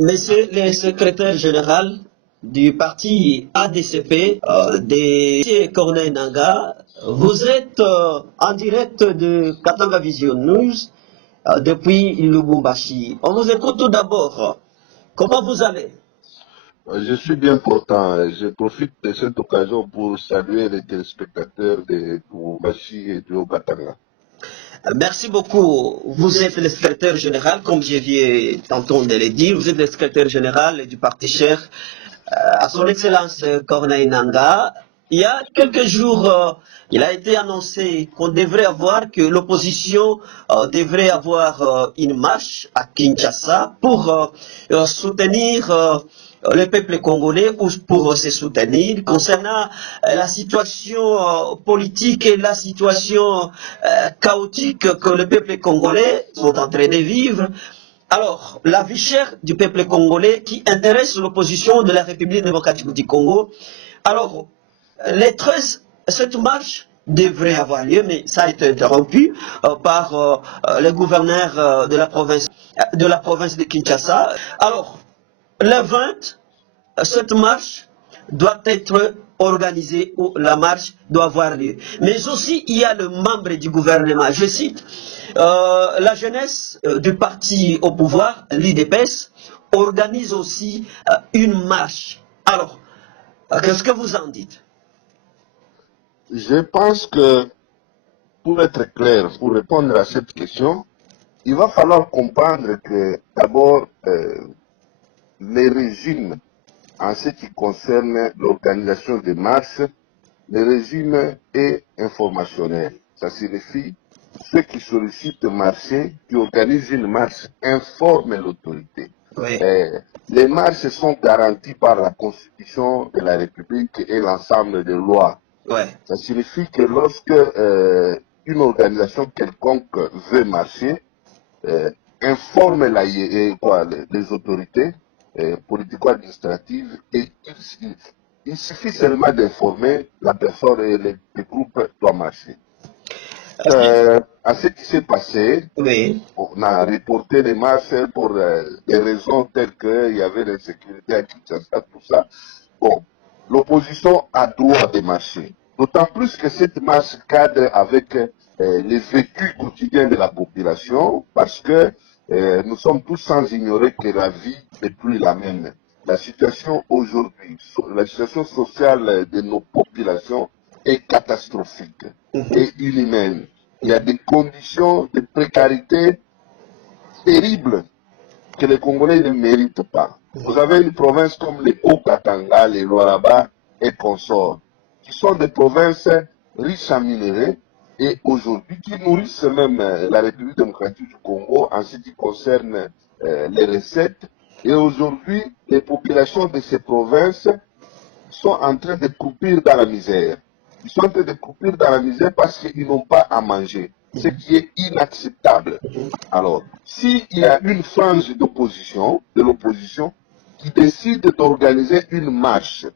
Monsieur le secrétaire général du parti ADCP, de Corneille Nangaa, vous êtes en direct de Katanga Vision News depuis Lubumbashi. On vous écoute tout d'abord. Comment vous allez? Je suis bien content. Je profite de cette occasion pour saluer les téléspectateurs de Lubumbashi et de Okatanga. Merci beaucoup. Vous êtes le secrétaire général, comme je viens tantôt de le dire, vous êtes le secrétaire général du parti cher à son Excellence Corneille Nangaa. Il y a quelques jours, il a été annoncé qu'on devrait avoir, que l'opposition devrait avoir une marche à Kinshasa pour soutenir le peuple congolais ou pour se soutenir concernant la situation politique et la situation chaotique que le peuple congolais sont en train de vivre. Alors, la vie chère du peuple congolais qui intéresse l'opposition de la République démocratique du Congo. Alors, les 13, cette marche devrait avoir lieu, mais ça a été interrompu par le gouverneur de la province de Kinshasa. Alors, le 20, cette marche doit être organisée ou la marche doit avoir lieu. Mais aussi, il y a le membre du gouvernement, je cite, la jeunesse du parti au pouvoir, l'IDPS, organise aussi une marche. Alors, qu'est-ce que vous en dites? Je pense que, pour être clair, pour répondre à cette question, il va falloir comprendre que, d'abord, les régimes, en ce qui concerne l'organisation des marches, le régime est informationnel. Ça signifie ceux qui sollicitent marcher, qui organisent une marche, informent l'autorité. Oui. Les marches sont garanties par la Constitution de la République et l'ensemble des lois. Ouais. Ça signifie que lorsque une organisation quelconque veut marcher, informe les autorités politico-administratives et il suffit seulement d'informer la personne et le groupe doit marcher. À ce qui s'est passé, Oui. on a reporté les marches pour des raisons telles qu'il y avait l'insécurité à Kinshasa, tout ça. Bon, l'opposition a droit de marcher. D'autant plus que cette marche cadre avec les vécus quotidiens de la population, parce que nous sommes tous sans ignorer que la vie n'est plus la même. La situation aujourd'hui, la situation sociale de nos populations est catastrophique et inhumaine. Il y a des conditions de précarité terribles que les Congolais ne méritent pas. Vous avez une province comme les Haut-Katanga, les Lualaba et consorts, qui sont des provinces riches en minerais et aujourd'hui qui nourrissent même la République démocratique du Congo en ce qui concerne les recettes. Et aujourd'hui, les populations de ces provinces sont en train de croupir dans la misère. Ils sont en train de croupir dans la misère parce qu'ils n'ont pas à manger, ce qui est inacceptable. Alors, s'il y a une frange d'opposition, de l'opposition, qui décide d'organiser une marche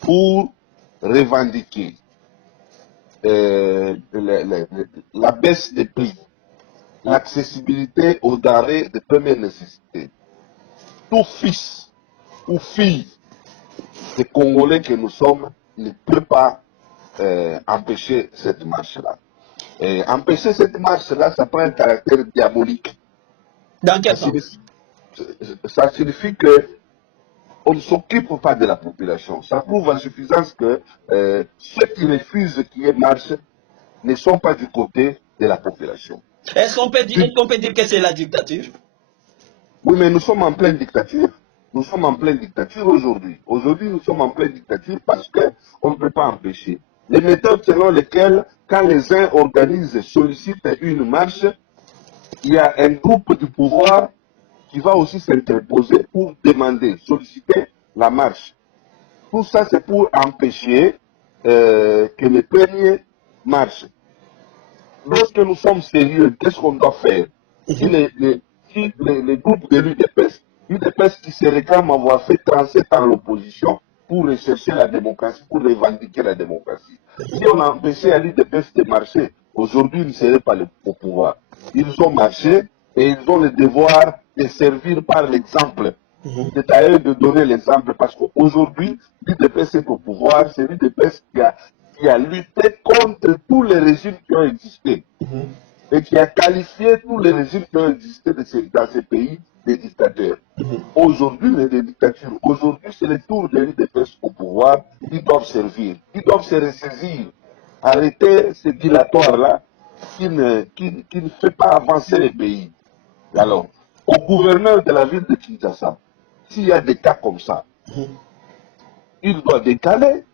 pour revendiquer la baisse des prix, l'accessibilité aux denrées de première nécessité, tout fils ou fille des Congolais que nous sommes ne peut pas empêcher cette marche-là. Empêcher cette marche-là, ça prend un caractère diabolique. Dans quel sens? Ça signifie que on ne s'occupe pas de la population. Ça prouve en suffisance que ceux qui refusent qu'il y ait marche ne sont pas du côté de la population. Est-ce qu'on peut dire que c'est la dictature? Oui, mais nous sommes en pleine dictature. Nous sommes en pleine dictature aujourd'hui. Aujourd'hui, nous sommes en pleine dictature parce qu'on ne peut pas empêcher. Les méthodes selon lesquelles, quand les uns organisent, sollicitent une marche, il y a un groupe du pouvoir qui va aussi s'interposer pour demander, solliciter la marche. Tout ça, c'est pour empêcher que les premiers marchent. Lorsque nous sommes sérieux, qu'est-ce qu'on doit faire? Si les groupes de l'UDPS qui se réclament avoir fait 37 ans l'opposition pour rechercher la démocratie, pour revendiquer la démocratie. Si on a empêché à l'UDPS de marcher, aujourd'hui ils ne seraient pas au pouvoir. Ils ont marché et ils ont le devoir de servir par l'exemple. C'est à eux de donner l'exemple parce qu'aujourd'hui, l'UDPS est au pouvoir, c'est l'UDPS qui a lutté contre tous les régimes qui ont existé et qui a qualifié tous les régimes qui ont existé dans ces pays des dictateurs. Aujourd'hui, des dictatures. Aujourd'hui, c'est le tour de l'UDPS au pouvoir. Ils doivent servir. Ils doivent se ressaisir. Arrêter ce dilatoire-là qui ne fait pas avancer les pays. Alors, au gouverneur de la ville de Kinshasa, s'il y a des cas comme ça, il doit décaler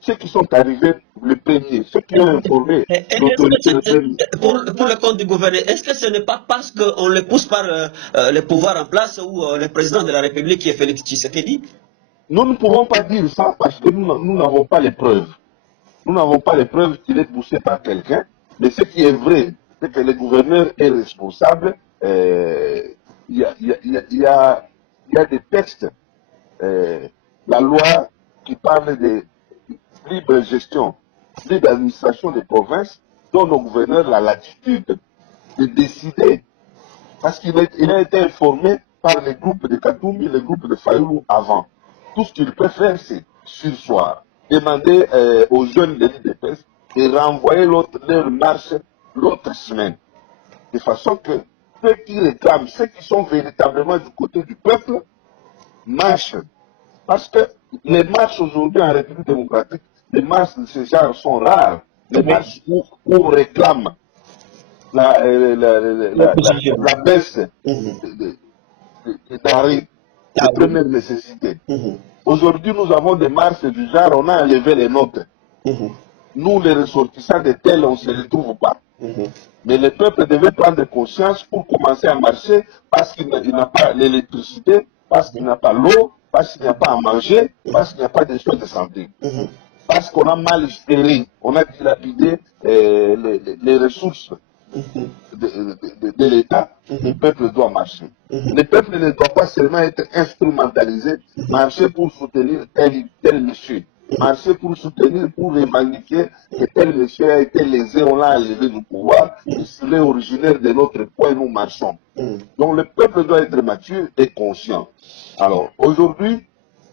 ceux qui sont arrivés le premier, ceux qui ont informé l'autorité de premier. Pour le compte du gouvernement, est-ce que ce n'est pas parce qu'on le pousse par le pouvoir en place ou le président de la République qui est Félix Tshisekedi? Nous ne pouvons pas dire ça parce que nous n'avons pas les preuves. Nous n'avons pas les preuves qu'il est poussé par quelqu'un, mais ce qui est vrai, c'est que le gouverneur est responsable. Il y a des textes, la loi qui parle de libre gestion, libre administration des provinces, donne au gouverneur la latitude de décider, parce qu'il a été informé par les groupes de Katoumi, les groupes de Fayoulou avant. Tout ce qu'il peut faire, c'est sursoir, demander aux jeunes de l'IDPS de renvoyer leur marche l'autre semaine. De façon que ceux qui réclament, ceux qui sont véritablement du côté du peuple, marchent. Parce que les marches aujourd'hui en République démocratique, les marches de ce genre sont rares. Les marches où on réclame la baisse des denrées de première nécessité. Aujourd'hui, nous avons des marches du genre, on a enlevé les notes. Nous, les ressortissants de tels, on ne se retrouve pas. Mais le peuple devait prendre conscience pour commencer à marcher parce qu'il n'a pas l'électricité, parce qu'il n'a pas l'eau, parce qu'il n'y a pas à manger, parce qu'il n'y a pas de soins de santé. Parce qu'on a mal géré, on a dilapidé les ressources de l'État. Le peuple doit marcher. Le peuple ne doit pas seulement être instrumentalisé, marcher pour soutenir tel monsieur. Marcher pour soutenir, pour revendiquer que tel monsieur a été lésé, on l'a enlevé du pouvoir, il serait originaire de notre coin, nous marchons. Donc le peuple doit être mature et conscient. Alors aujourd'hui,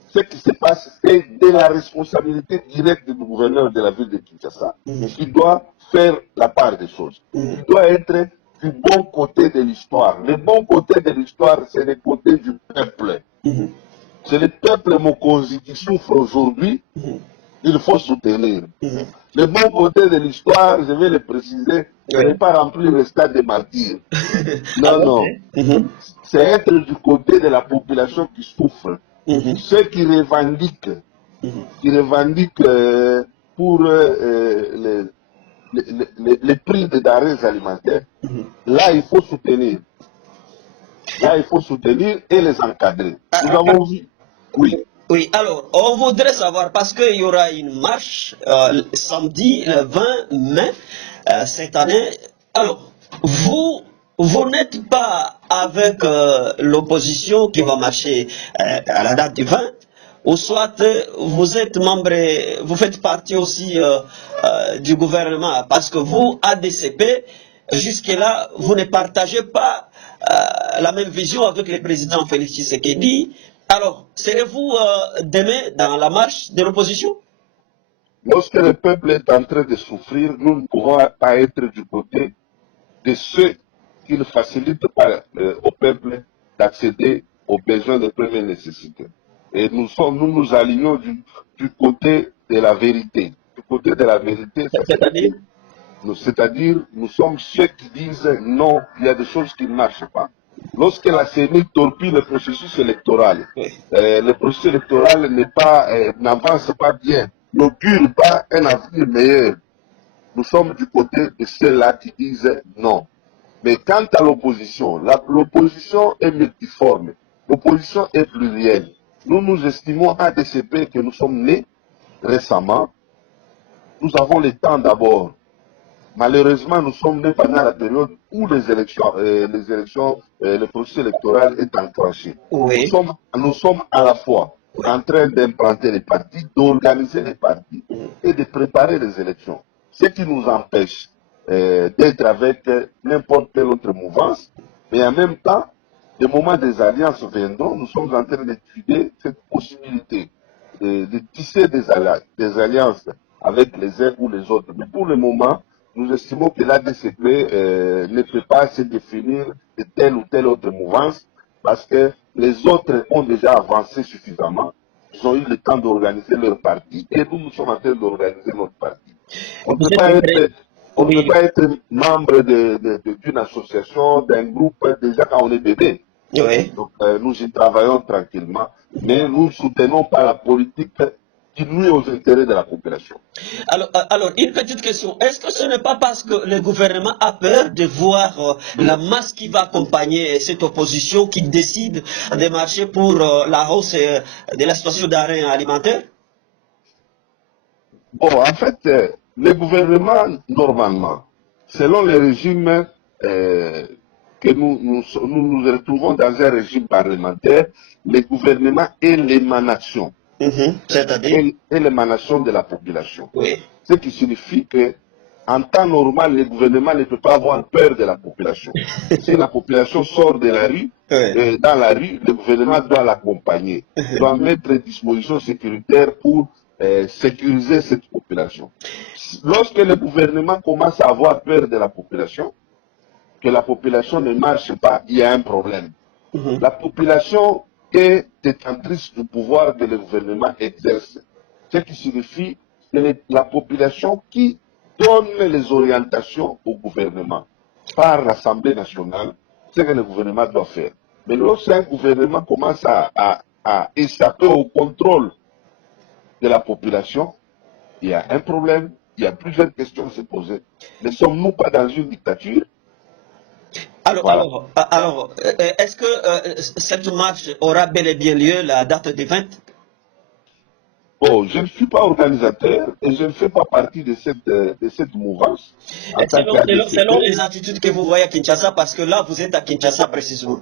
ce qui se passe, c'est de la responsabilité directe du gouverneur de la ville de Kinshasa. Il doit faire la part des choses. Il doit être du bon côté de l'histoire. Le bon côté de l'histoire, c'est le côté du peuple. C'est le peuple Mokonzi qui souffre aujourd'hui. Il faut soutenir. Le bon côté de l'histoire, je vais le préciser, ce n'est pas remplir le stade des martyrs. Non, non. C'est être du côté de la population qui souffre. Ceux qui revendiquent pour les prix des denrées alimentaires, là il faut soutenir. Là il faut soutenir et les encadrer. Nous avons vu. Oui. Oui, alors, on voudrait savoir, parce qu'il y aura une marche samedi 20 mai cette année. Alors, vous n'êtes pas avec l'opposition qui va marcher à la date du 20, ou soit vous êtes membre, vous faites partie aussi du gouvernement, parce que vous, ADCP, jusque-là, vous ne partagez pas la même vision avec le président Félix Tshisekedi. Alors, serez-vous demain dans la marche de l'opposition? Lorsque le peuple est en train de souffrir, nous ne pouvons pas être du côté de ceux qui ne facilitent pas au peuple d'accéder aux besoins de première nécessité. Et nous nous alignons du côté de la vérité. Du côté de la vérité, c'est-à-dire, nous sommes ceux qui disent non, il y a des choses qui ne marchent pas. Lorsque la CENI torpille le processus électoral, le processus électoral n'avance pas bien, n'augure pas un avenir meilleur. Nous sommes du côté de ceux-là qui disent non. Mais quant à l'opposition, l'opposition est multiforme, l'opposition est plurielle. Nous estimons à ADCP que nous sommes nés récemment. Nous avons le temps d'abord. Malheureusement, nous sommes nés pendant la période où le processus électoral est enclenché. Oui. Nous sommes à la fois en train d'implanter les partis, d'organiser les partis et de préparer les élections. Ce qui nous empêche d'être avec n'importe quelle autre mouvance, mais en même temps, le moment des alliances viendront, nous sommes en train d'étudier cette possibilité de tisser des alliances avec les uns ou les autres. Mais pour le moment, nous estimons que l'ADCP ne peut pas se définir de telle ou telle autre mouvance parce que les autres ont déjà avancé suffisamment. Ils ont eu le temps d'organiser leur parti et nous sommes en train d'organiser notre parti. On ne peut pas être membre d'une association, d'un groupe déjà quand on est bébé. Oui. Donc nous y travaillons tranquillement, mais nous ne soutenons pas la politique qui nuit aux intérêts de la population. Alors, une petite question. Est-ce que ce n'est pas parce que le gouvernement a peur de voir la masse qui va accompagner cette opposition qui décide de marcher pour la hausse de la situation d'arrêt alimentaire? Bon, en fait, le gouvernement, normalement, selon le régime que nous retrouvons dans un régime parlementaire, le gouvernement est l'émanation. C'est-à-dire? Est l'émanation de la population. Oui. Ce qui signifie que en temps normal, le gouvernement ne peut pas avoir peur de la population. Si la population sort de la rue, dans la rue, le gouvernement doit l'accompagner, doit mettre des dispositions sécuritaires pour sécuriser cette population. Lorsque le gouvernement commence à avoir peur de la population, que la population ne marche pas, il y a un problème. La population est détentrice du pouvoir que le gouvernement exerce. Ce qui signifie que la population qui donne les orientations au gouvernement par l'Assemblée nationale, ce que le gouvernement doit faire. Mais lorsqu'un gouvernement commence à échapper au contrôle de la population, il y a un problème, il y a plusieurs questions à se poser. Ne sommes-nous pas dans une dictature? Alors, est-ce que cette marche aura bel et bien lieu la date du 20? Bon, je ne suis pas organisateur et je ne fais pas partie de cette mouvance. Selon les attitudes que vous voyez à Kinshasa, parce que là, vous êtes à Kinshasa précisément.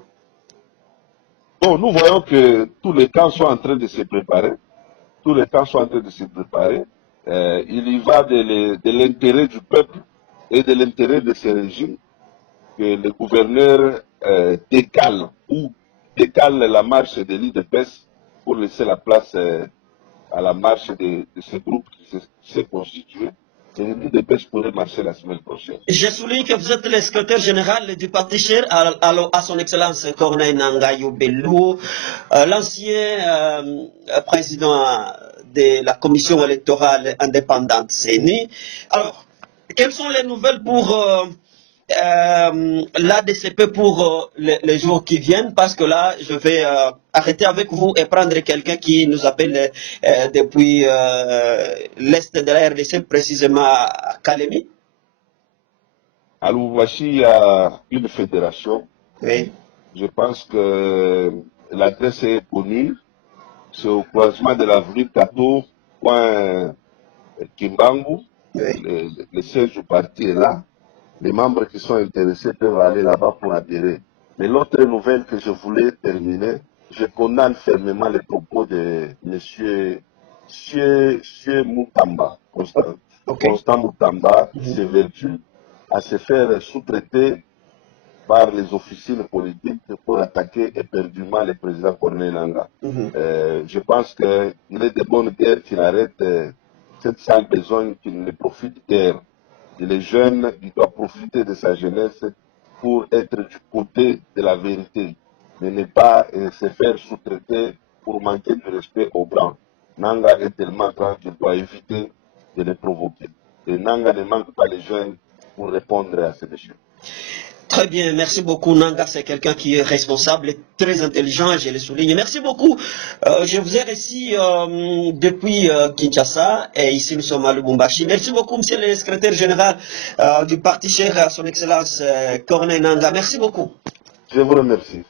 Bon, nous voyons que tous les camps sont en train de se préparer. Tous les camps sont en train de se préparer. Il y va de l'intérêt du peuple et de l'intérêt de ce régime que le gouverneur décale la marche de l'IDPS pour laisser la place à la marche de ce groupe qui s'est constitué. Et l'IDPS pourrait marcher la semaine prochaine. Je souligne que vous êtes le secrétaire général du parti cher à son Excellence Corneille Nangaa Bello, l'ancien président de la commission électorale indépendante CENI. Alors, quelles sont les nouvelles pour l'ADCP pour les jours qui viennent? Parce que là, je vais arrêter avec vous et prendre quelqu'un qui nous appelle depuis l'est de la RDC, précisément à Kalemi. À Lubumbashi, il y a une fédération. Oui. Je pense que l'adresse est connue. C'est au croisement de l'avenue Kato, point Kimbangu. Oui. Le siège du parti est là. Les membres qui sont intéressés peuvent aller là-bas pour adhérer. Mais l'autre nouvelle que je voulais terminer, je condamne fermement les propos de M. Moutamba, Constant Moutamba, qui s'évertue à se faire sous-traiter par les officines politiques pour attaquer éperdument le président Corneille Nangaa. Je pense qu'il est de bonne guerre qu'il arrête cette sale besogne, qu'il ne profite guère. Et les jeunes, il doit profiter de sa jeunesse pour être du côté de la vérité, mais ne pas se faire sous-traiter pour manquer de respect aux Blancs. Nangaa est tellement grand qu'il doit éviter de les provoquer. Et Nangaa ne manque pas les jeunes pour répondre à ces déchets. Très bien, merci beaucoup. Nangaa, c'est quelqu'un qui est responsable et très intelligent, je le souligne. Merci beaucoup. Je vous ai reçu depuis Kinshasa et ici nous sommes à Lubumbashi. Merci beaucoup, monsieur le secrétaire général du parti cher à son Excellence Corneille Nangaa. Merci beaucoup. Je vous remercie.